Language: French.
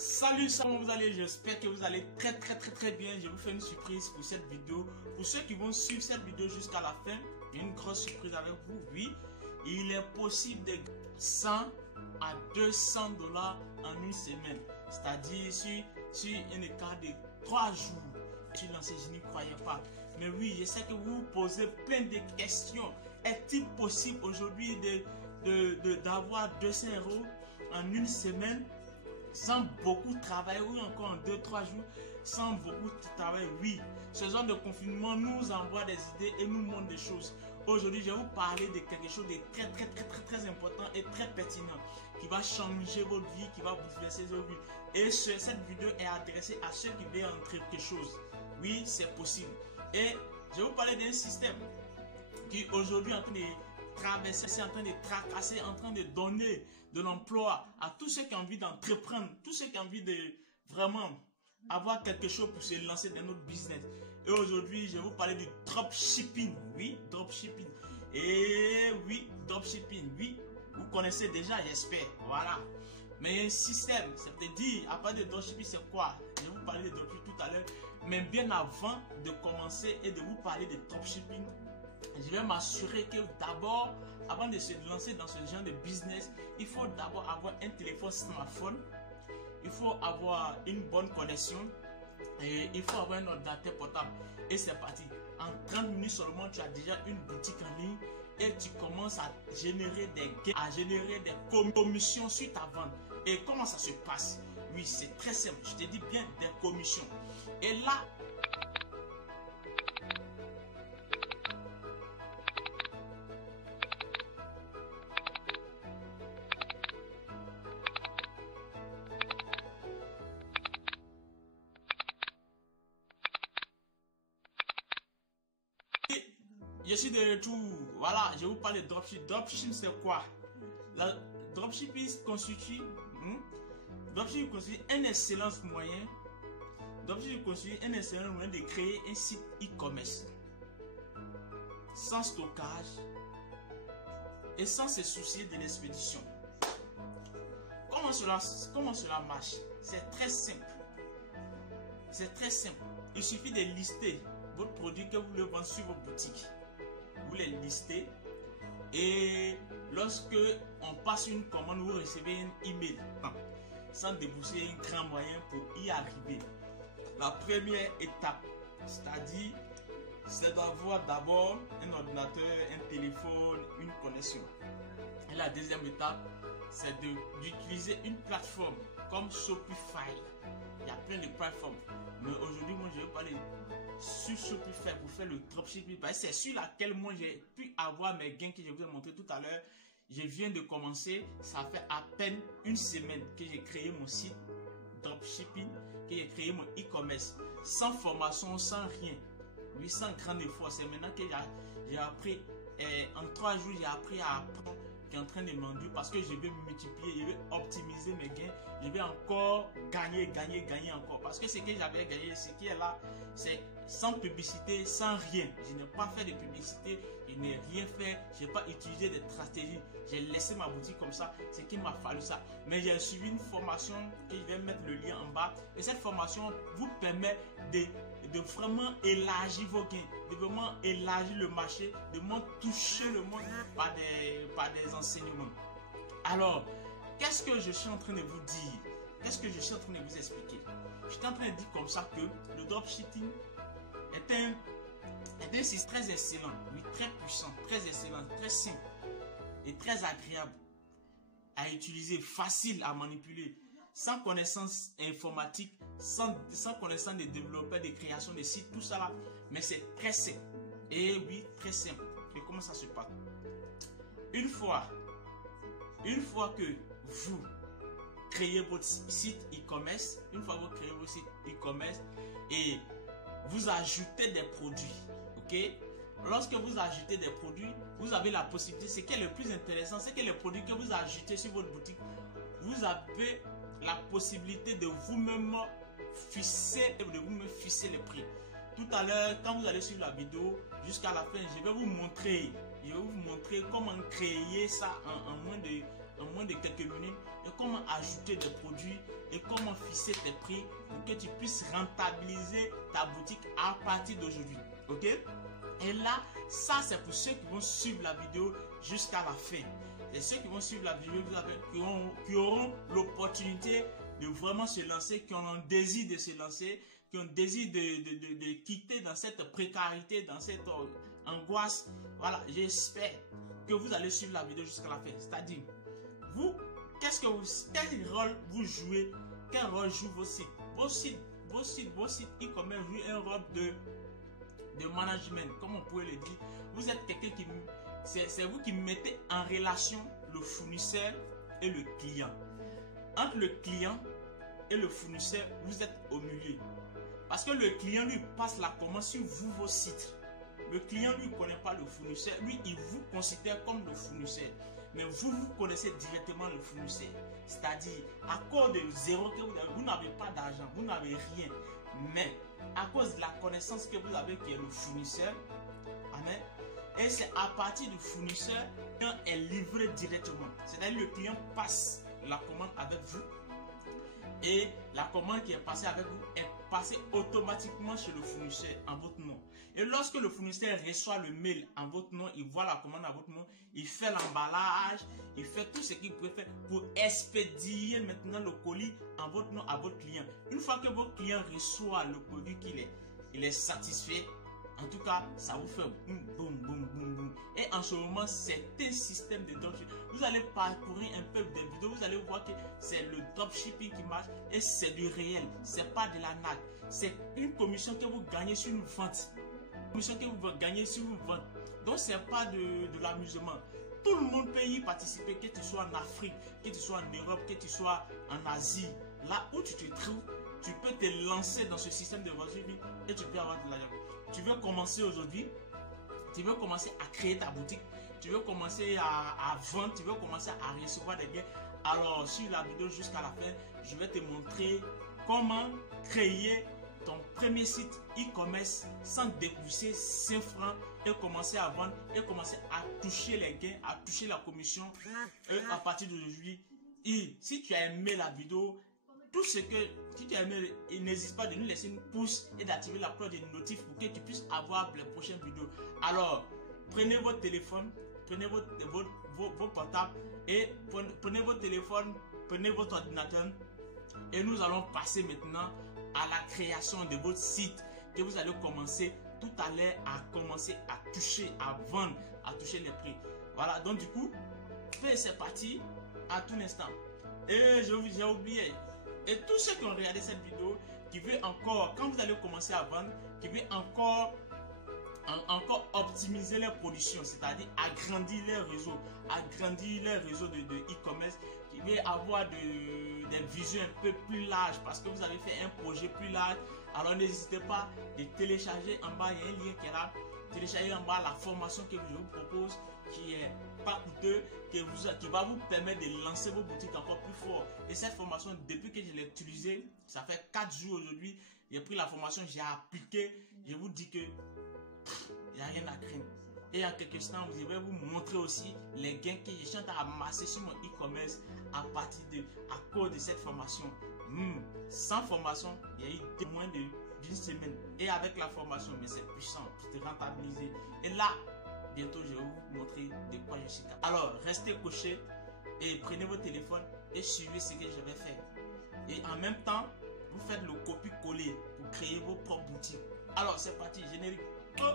Salut, comment vous allez? J'espère que vous allez très bien. Je vous fais une surprise pour cette vidéo. Pour ceux qui vont suivre cette vidéo jusqu'à la fin, une grosse surprise avec vous. Oui, il est possible de 100 à 200 dollars en une semaine. C'est-à-dire sur un écart de 3 jours. Je suis lancé, je n'y croyais pas. Mais oui, je sais que vous vous posez plein de questions. Est-il possible aujourd'hui d'avoir 200 € en une semaine sans beaucoup travailler, ou encore en 2-3 jours sans beaucoup travailler? Oui, ce genre de confinement nous envoie des idées et nous montre des choses. Aujourd'hui, je vais vous parler de quelque chose de très important et très pertinent qui va changer votre vie, qui va bouleverser votre vie. Et cette vidéo est adressée à ceux qui veulent entrer quelque chose. Oui, c'est possible. Et je vais vous parler d'un système qui aujourd'hui est en train de traverser, en train de tracasser, en train de donner de l'emploi à tous ceux qui ont envie d'entreprendre, tous ceux qui ont envie de vraiment avoir quelque chose pour se lancer dans notre business. Et aujourd'hui, je vais vous parler du dropshipping. Oui, dropshipping. Et oui, dropshipping. Oui, vous connaissez déjà, j'espère. Voilà. Mais un système, c'est-à-dire, à part de dropshipping, c'est quoi? Je vais vous parler de dropshipping tout à l'heure. Mais bien avant de commencer et de vous parler de dropshipping, je vais m'assurer que d'abord, avant de se lancer dans ce genre de business, il faut d'abord avoir un téléphone smartphone, il faut avoir une bonne connexion et il faut avoir un ordinateur portable. Et c'est parti. En 30 minutes seulement, tu as déjà une boutique en ligne et tu commences à générer des gains, à générer des commissions sur ta vente. Et comment ça se passe? Oui, c'est très simple. Je te dis bien des commissions. Et là, je suis de retour. Voilà, je vous parle de dropshipping. Dropshipping, c'est quoi? La dropshipping constitue un excellent moyen. Dropshipping constitue un excellent moyen de créer un site e-commerce sans stockage et sans se soucier de l'expédition. Comment cela marche? C'est très simple. C'est très simple. Il suffit de lister votre produit que vous voulez vendre sur votre boutique. Vous les listez et lorsque on passe une commande, vous recevez un email sans débourser un grand moyen pour y arriver. La première étape, c'est-à-dire, c'est d'avoir d'abord un ordinateur, un téléphone, une connexion. Et la deuxième étape, c'est d'utiliser une plateforme comme Shopify. Il y a plein de plateformes. Mais aujourd'hui, moi, je vais parler sur Shopify pour faire le dropshipping. C'est sur laquelle moi, j'ai pu avoir mes gains que je vous ai montré tout à l'heure. Je viens de commencer. Ça fait à peine une semaine que j'ai créé mon site dropshipping, que j'ai créé mon e-commerce. Sans formation, sans rien. Oui, sans grand effort. C'est maintenant que j'ai appris. En 3 jours, j'ai appris à apprendre, qui est en train de m'enduire parce que je vais multiplier, je vais optimiser mes gains, je vais encore gagner encore. Parce que ce que j'avais gagné, ce qui est là, c'est sans publicité, sans rien. Je n'ai pas fait de publicité, je n'ai rien fait, je n'ai pas utilisé de stratégie. J'ai laissé ma boutique comme ça, c'est qu'il m'a fallu ça. Mais j'ai suivi une formation que je vais mettre le lien en bas. Et cette formation vous permet de vraiment élargir vos gains, de vraiment élargir le marché, de vraiment toucher le monde par des enseignements. Alors, qu'est-ce que je suis en train de vous dire? Qu'est-ce que je suis en train de vous expliquer? Je suis en train de dire comme ça que le dropshipping est un système très excellent, oui, très puissant, très excellent, très simple et très agréable à utiliser, facile à manipuler, sans connaissance informatique, sans connaissance des développeurs, des créations de sites, tout ça là. Mais c'est très simple. Et oui, très simple. Et comment ça se passe? Une fois que vous créez votre site e-commerce, et vous ajoutez des produits, ok? Lorsque vous ajoutez des produits, vous avez la possibilité, ce qui est le plus intéressant, c'est que les produits que vous ajoutez sur votre boutique, vous avez la possibilité de vous-même fixer le prix. Tout à l'heure, quand vous allez suivre la vidéo jusqu'à la fin, je vais vous montrer comment créer ça en moins de quelques minutes et comment ajouter des produits et et comment fixer tes prix pour que tu puisses rentabiliser ta boutique à partir d'aujourd'hui. Ok? Et là, ça c'est pour ceux qui vont suivre la vidéo jusqu'à la fin. Et ceux qui vont suivre la vidéo qui auront l'opportunité de vraiment se lancer, qui ont un désir de se lancer, qui ont un désir de quitter dans cette précarité, dans cette angoisse. Voilà, j'espère que vous allez suivre la vidéo jusqu'à la fin. C'est-à-dire, vous, quel rôle vous jouez, quel rôle jouent vos sites? Vos sites e-commerce jouent un rôle de management, comme on pourrait le dire. Vous êtes quelqu'un qui, c'est vous qui mettez en relation le fournisseur et le client. Entre le client et le fournisseur, vous êtes au milieu. Parce que le client lui passe la commande sur vous, vos sites. Le client lui ne connaît pas le fournisseur. Lui, il vous considère comme le fournisseur. Mais vous connaissez directement le fournisseur. C'est-à-dire, à cause de zéro que vous n'avez pas d'argent, vous n'avez rien. Mais à cause de la connaissance que vous avez qui est le fournisseur, amen, et c'est à partir du fournisseur qu'un est livré directement. C'est-à-dire, le client passe la commande avec vous. Et la commande qui est passée avec vous est passée automatiquement chez le fournisseur en votre nom. Et lorsque le fournisseur reçoit le mail en votre nom, il voit la commande en votre nom, il fait l'emballage, il fait tout ce qu'il peut faire pour expédier maintenant le colis en votre nom à votre client. Une fois que votre client reçoit le produit il est satisfait, en tout cas, ça vous fait boum, boum, boum, boum, boum. Et en ce moment, c'est un système de dropshipping. Vous allez parcourir un peu des vidéos, vous allez voir que c'est le dropshipping qui marche et c'est du réel. C'est pas de la nague. C'est une commission que vous gagnez sur une vente. Une commission que vous gagnez sur une vente. Donc, c'est pas de l'amusement. Tout le monde peut y participer, que tu sois en Afrique, que tu sois en Europe, que tu sois en Asie. Là où tu te trouves, tu peux te lancer dans ce système de dropshipping et tu peux avoir de l'argent. Tu veux commencer aujourd'hui, tu veux commencer à créer ta boutique, tu veux commencer à vendre, tu veux commencer à recevoir des gains. Alors, sur la vidéo jusqu'à la fin, je vais te montrer comment créer ton premier site e-commerce sans débourser 5 francs et commencer à vendre et commencer à toucher les gains, à toucher la commission à partir d'aujourd'hui. Et si tu as aimé la vidéo, tout ce que si tu as aimé, n'hésite pas de nous laisser une pouce et d'activer la cloche des notifs pour que tu puisses avoir les prochaines vidéos. Alors, prenez votre téléphone, prenez vos portables et prenez votre téléphone, prenez votre ordinateur et nous allons passer maintenant à la création de votre site que vous allez commencer tout à l'heure à commencer à toucher, à vendre, à toucher les prix. Voilà, donc du coup, c'est parti à tout instant. Et j'ai oublié. Et tous ceux qui ont regardé cette vidéo, qui veulent encore, quand vous allez commencer à vendre, qui veulent encore optimiser leur production, c'est-à-dire agrandir leur réseau de e-commerce, qui veulent avoir des visions un peu plus larges parce que vous avez fait un projet plus large. Alors n'hésitez pas de télécharger en bas, il y a un lien qui est là. Télécharger en bas la formation que je vous propose qui est pas coûteux, qui va vous permettre de lancer vos boutiques encore plus fort. Et cette formation, depuis que je l'ai utilisée, ça fait 4 jours aujourd'hui, j'ai pris la formation, j'ai appliqué, je vous dis que il n'y a rien à craindre. Et en quelques instants, je vais vous montrer aussi les gains que je suis en train de ramasser sur mon e-commerce à cause de cette formation. Sans formation, il y a eu moins d'une semaine. Et avec la formation, mais c'est puissant pour te rentabiliser. Et là, bientôt, je vais vous montrer de quoi je suis capable. Alors, restez couchés et prenez votre téléphone et suivez ce que je vais faire. Et en même temps, vous faites le copier-coller pour créer vos propres boutiques. Alors, c'est parti, générique. Oh.